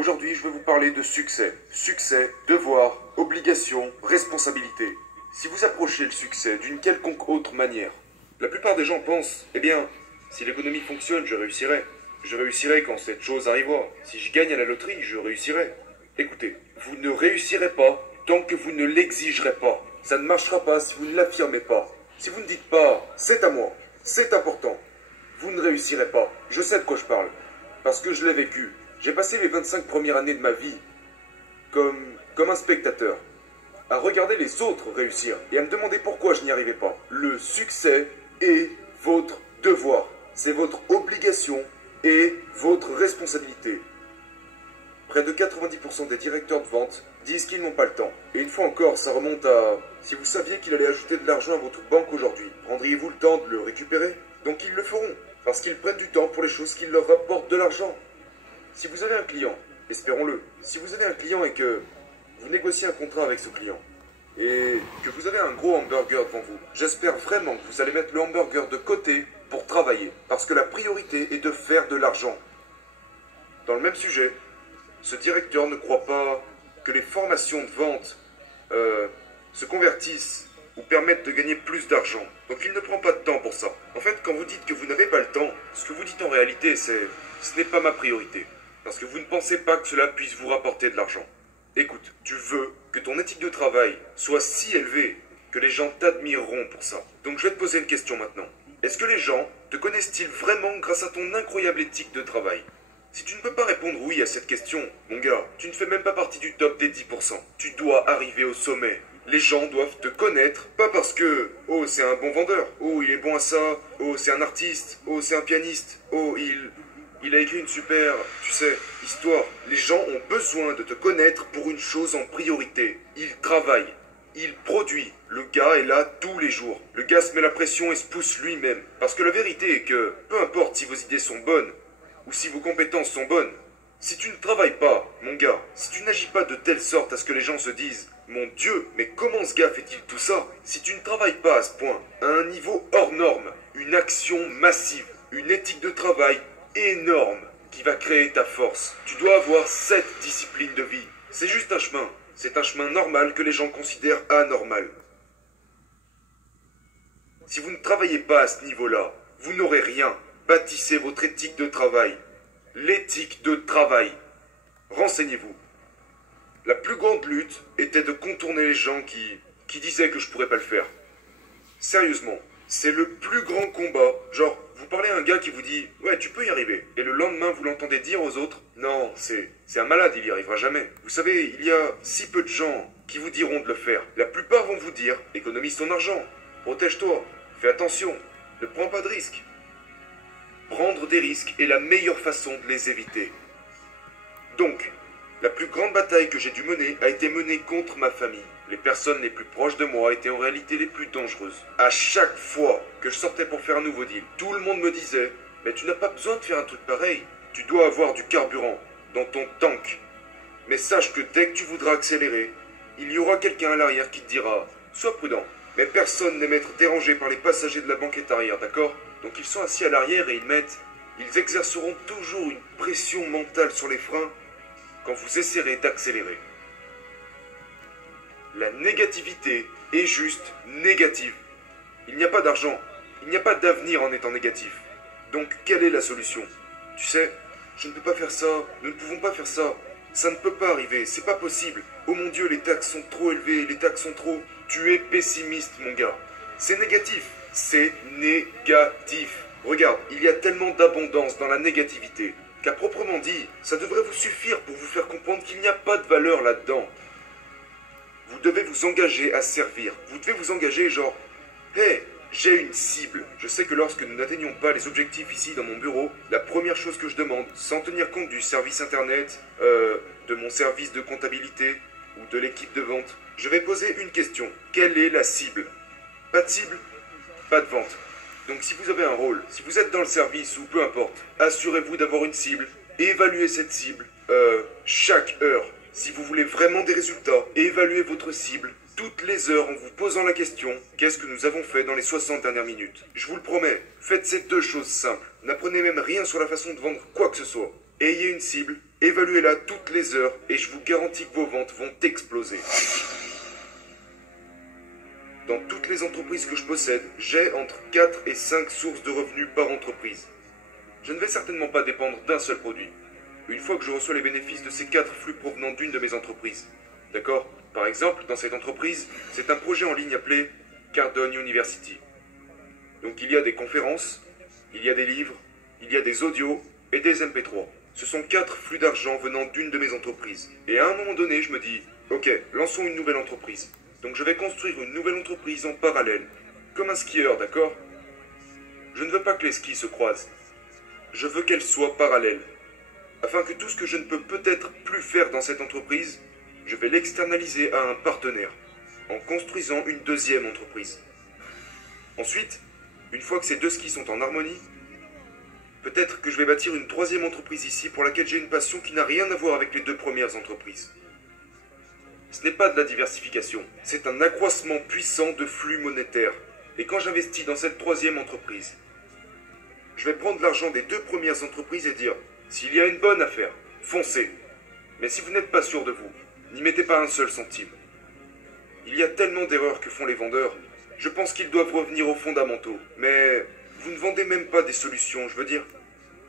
Aujourd'hui, je vais vous parler de succès. Succès, devoir, obligation, responsabilité. Si vous approchez le succès d'une quelconque autre manière, la plupart des gens pensent, eh bien, si l'économie fonctionne, je réussirai. Je réussirai quand cette chose arrivera. Si je gagne à la loterie, je réussirai. Écoutez, vous ne réussirez pas tant que vous ne l'exigerez pas. Ça ne marchera pas si vous ne l'affirmez pas. Si vous ne dites pas, c'est à moi, c'est important, vous ne réussirez pas. Je sais de quoi je parle, parce que je l'ai vécu. J'ai passé les 25 premières années de ma vie comme un spectateur, à regarder les autres réussir et à me demander pourquoi je n'y arrivais pas. Le succès est votre devoir, c'est votre obligation et votre responsabilité. Près de 90% des directeurs de vente disent qu'ils n'ont pas le temps. Et une fois encore, ça remonte à... Si vous saviez qu'il allait ajouter de l'argent à votre banque aujourd'hui, prendriez-vous le temps de le récupérer? Donc ils le feront, parce qu'ils prennent du temps pour les choses qui leur rapportent de l'argent. Si vous avez un client, espérons-le, si vous avez un client et que vous négociez un contrat avec ce client, et que vous avez un gros hamburger devant vous, j'espère vraiment que vous allez mettre le hamburger de côté pour travailler, parce que la priorité est de faire de l'argent. Dans le même sujet, ce directeur ne croit pas que les formations de vente se convertissent ou permettent de gagner plus d'argent. Donc il ne prend pas de temps pour ça. En fait, quand vous dites que vous n'avez pas le temps, ce que vous dites en réalité, c'est « ce n'est pas ma priorité ». Parce que vous ne pensez pas que cela puisse vous rapporter de l'argent. Écoute, tu veux que ton éthique de travail soit si élevée que les gens t'admireront pour ça. Donc je vais te poser une question maintenant. Est-ce que les gens te connaissent-ils vraiment grâce à ton incroyable éthique de travail? Si tu ne peux pas répondre oui à cette question, mon gars, tu ne fais même pas partie du top des 10%. Tu dois arriver au sommet. Les gens doivent te connaître, pas parce que « oh, c'est un bon vendeur »,« oh, il est bon à ça »,« oh, c'est un artiste »,« oh, c'est un pianiste »,« oh, il a écrit une super, tu sais, histoire ». Les gens ont besoin de te connaître pour une chose en priorité. Il travaille, il produit. Le gars est là tous les jours. Le gars se met la pression et se pousse lui-même. Parce que la vérité est que, peu importe si vos idées sont bonnes, ou si vos compétences sont bonnes, si tu ne travailles pas, mon gars, si tu n'agis pas de telle sorte à ce que les gens se disent « Mon Dieu, mais comment ce gars fait-il tout ça ?» Si tu ne travailles pas à ce point, à un niveau hors norme, une action massive, une éthique de travail énorme qui va créer ta force. Tu dois avoir cette discipline de vie. C'est juste un chemin. C'est un chemin normal que les gens considèrent anormal. Si vous ne travaillez pas à ce niveau-là, vous n'aurez rien. Bâtissez votre éthique de travail. L'éthique de travail. Renseignez-vous. La plus grande lutte était de contourner les gens qui disaient que je pourrais pas le faire. Sérieusement, c'est le plus grand combat. Genre, vous parlez à un gars qui vous dit « Ouais, tu peux y arriver ». Et le lendemain, vous l'entendez dire aux autres « Non, c'est un malade, il y arrivera jamais ». Vous savez, il y a si peu de gens qui vous diront de le faire. La plupart vont vous dire « Économise ton argent, protège-toi, fais attention, ne prends pas de risques ». Prendre des risques est la meilleure façon de les éviter. Donc, la plus grande bataille que j'ai dû mener a été menée contre ma famille. Les personnes les plus proches de moi étaient en réalité les plus dangereuses. À chaque fois que je sortais pour faire un nouveau deal, tout le monde me disait « Mais tu n'as pas besoin de faire un truc pareil. Tu dois avoir du carburant dans ton tank. Mais sache que dès que tu voudras accélérer, il y aura quelqu'un à l'arrière qui te dira « Sois prudent. » Mais personne n'aime être dérangé par les passagers de la banquette arrière, d'accord? Donc ils sont assis à l'arrière et ils exerceront toujours une pression mentale sur les freins quand vous essaierez d'accélérer. La négativité est juste négative. Il n'y a pas d'argent, il n'y a pas d'avenir en étant négatif. Donc quelle est la solution? Tu sais, je ne peux pas faire ça, nous ne pouvons pas faire ça, ça ne peut pas arriver, c'est pas possible. Oh mon Dieu, les taxes sont trop élevées, les taxes sont trop... Tu es pessimiste, mon gars. C'est négatif. C'est négatif. Regarde, il y a tellement d'abondance dans la négativité qu'à proprement dit, ça devrait vous suffire pour vous faire comprendre qu'il n'y a pas de valeur là-dedans. Vous devez vous engager à servir. Vous devez vous engager genre, hey, j'ai une cible. Je sais que lorsque nous n'atteignons pas les objectifs ici dans mon bureau, la première chose que je demande, sans tenir compte du service internet, de mon service de comptabilité ou de l'équipe de vente, je vais poser une question. Quelle est la cible? Pas de cible? Pas de vente. Donc si vous avez un rôle, si vous êtes dans le service ou peu importe, assurez-vous d'avoir une cible, évaluez cette cible chaque heure. Si vous voulez vraiment des résultats, évaluez votre cible toutes les heures en vous posant la question « Qu'est-ce que nous avons fait dans les 60 dernières minutes ?» Je vous le promets, faites ces deux choses simples. N'apprenez même rien sur la façon de vendre quoi que ce soit. Ayez une cible, évaluez-la toutes les heures et je vous garantis que vos ventes vont exploser. Dans toutes les entreprises que je possède, j'ai entre 4 et 5 sources de revenus par entreprise. Je ne vais certainement pas dépendre d'un seul produit. Une fois que je reçois les bénéfices de ces 4 flux provenant d'une de mes entreprises. D'accord? Par exemple, dans cette entreprise, c'est un projet en ligne appelé Cardone University. Donc il y a des conférences, il y a des livres, il y a des audios et des MP3. Ce sont 4 flux d'argent venant d'une de mes entreprises. Et à un moment donné, je me dis, ok, lançons une nouvelle entreprise. Donc je vais construire une nouvelle entreprise en parallèle. Comme un skieur, d'accord? Je ne veux pas que les skis se croisent. Je veux qu'elles soient parallèles. Afin que tout ce que je ne peux peut-être plus faire dans cette entreprise, je vais l'externaliser à un partenaire, en construisant une deuxième entreprise. Ensuite, une fois que ces deux skis sont en harmonie, peut-être que je vais bâtir une troisième entreprise ici pour laquelle j'ai une passion qui n'a rien à voir avec les 2 premières entreprises. Ce n'est pas de la diversification, c'est un accroissement puissant de flux monétaires. Et quand j'investis dans cette troisième entreprise, je vais prendre l'argent des 2 premières entreprises et dire, s'il y a une bonne affaire, foncez. Mais si vous n'êtes pas sûr de vous, n'y mettez pas un seul centime. Il y a tellement d'erreurs que font les vendeurs, je pense qu'ils doivent revenir aux fondamentaux. Mais vous ne vendez même pas des solutions, je veux dire.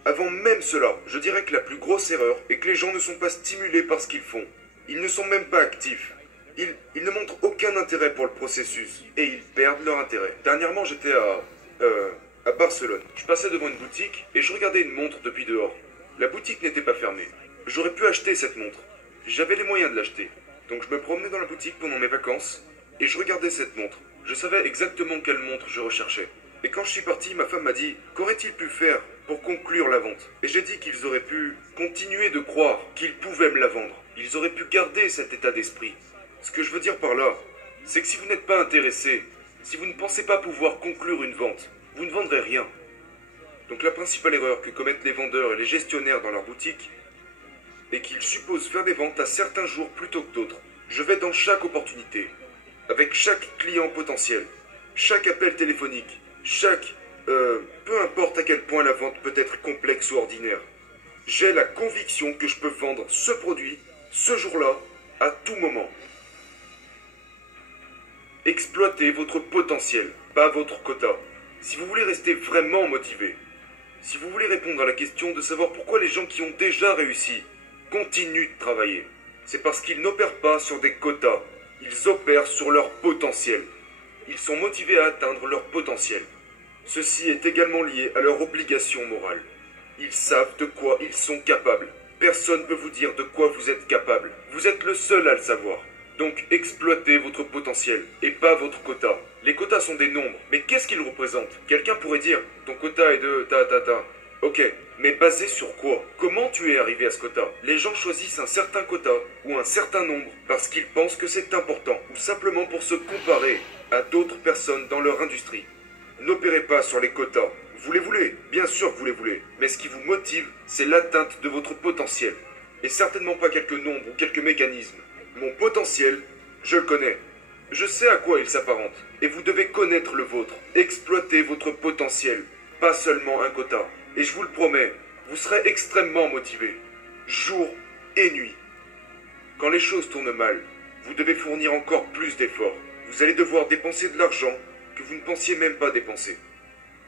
Avant même cela, je dirais que la plus grosse erreur est que les gens ne sont pas stimulés par ce qu'ils font. Ils ne sont même pas actifs. Ils ne montrent aucun intérêt pour le processus. Et ils perdent leur intérêt. Dernièrement, j'étais à Barcelone. Je passais devant une boutique et je regardais une montre depuis dehors. La boutique n'était pas fermée. J'aurais pu acheter cette montre. J'avais les moyens de l'acheter. Donc je me promenais dans la boutique pendant mes vacances et je regardais cette montre. Je savais exactement quelle montre je recherchais. Et quand je suis parti, ma femme m'a dit « Qu'aurait-il pu faire pour conclure la vente ?» Et j'ai dit qu'ils auraient pu continuer de croire qu'ils pouvaient me la vendre. Ils auraient pu garder cet état d'esprit. Ce que je veux dire par là, c'est que si vous n'êtes pas intéressé, si vous ne pensez pas pouvoir conclure une vente, vous ne vendrez rien. Donc la principale erreur que commettent les vendeurs et les gestionnaires dans leur boutique est qu'ils supposent faire des ventes à certains jours plutôt que d'autres. Je vais dans chaque opportunité, avec chaque client potentiel, chaque appel téléphonique, peu importe à quel point la vente peut être complexe ou ordinaire. J'ai la conviction que je peux vendre ce produit, ce jour-là, à tout moment. Exploitez votre potentiel, pas votre quota. Si vous voulez rester vraiment motivé, si vous voulez répondre à la question de savoir pourquoi les gens qui ont déjà réussi continuent de travailler, c'est parce qu'ils n'opèrent pas sur des quotas, ils opèrent sur leur potentiel. Ils sont motivés à atteindre leur potentiel. Ceci est également lié à leur obligation morale. Ils savent de quoi ils sont capables. Personne ne peut vous dire de quoi vous êtes capable. Vous êtes le seul à le savoir. Donc exploitez votre potentiel et pas votre quota. Les quotas sont des nombres, mais qu'est-ce qu'ils représentent? Quelqu'un pourrait dire, ton quota est de ta. Ok, mais basé sur quoi? Comment tu es arrivé à ce quota? Les gens choisissent un certain quota ou un certain nombre parce qu'ils pensent que c'est important ou simplement pour se comparer à d'autres personnes dans leur industrie. N'opérez pas sur les quotas. Vous les voulez, bien sûr que vous les voulez, mais ce qui vous motive, c'est l'atteinte de votre potentiel. Et certainement pas quelques nombres ou quelques mécanismes. Mon potentiel, je le connais. Je sais à quoi il s'apparente. Et vous devez connaître le vôtre. Exploitez votre potentiel, pas seulement un quota. Et je vous le promets, vous serez extrêmement motivé, jour et nuit. Quand les choses tournent mal, vous devez fournir encore plus d'efforts. Vous allez devoir dépenser de l'argent que vous ne pensiez même pas dépenser.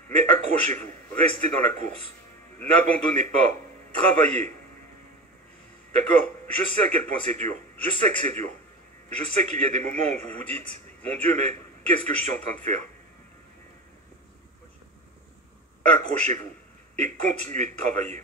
Mais accrochez-vous, restez dans la course. N'abandonnez pas, travaillez. D'accord? Je sais à quel point c'est dur. Je sais que c'est dur. Je sais qu'il y a des moments où vous vous dites « Mon Dieu, mais qu'est-ce que je suis en train de faire ?» Accrochez-vous et continuez de travailler.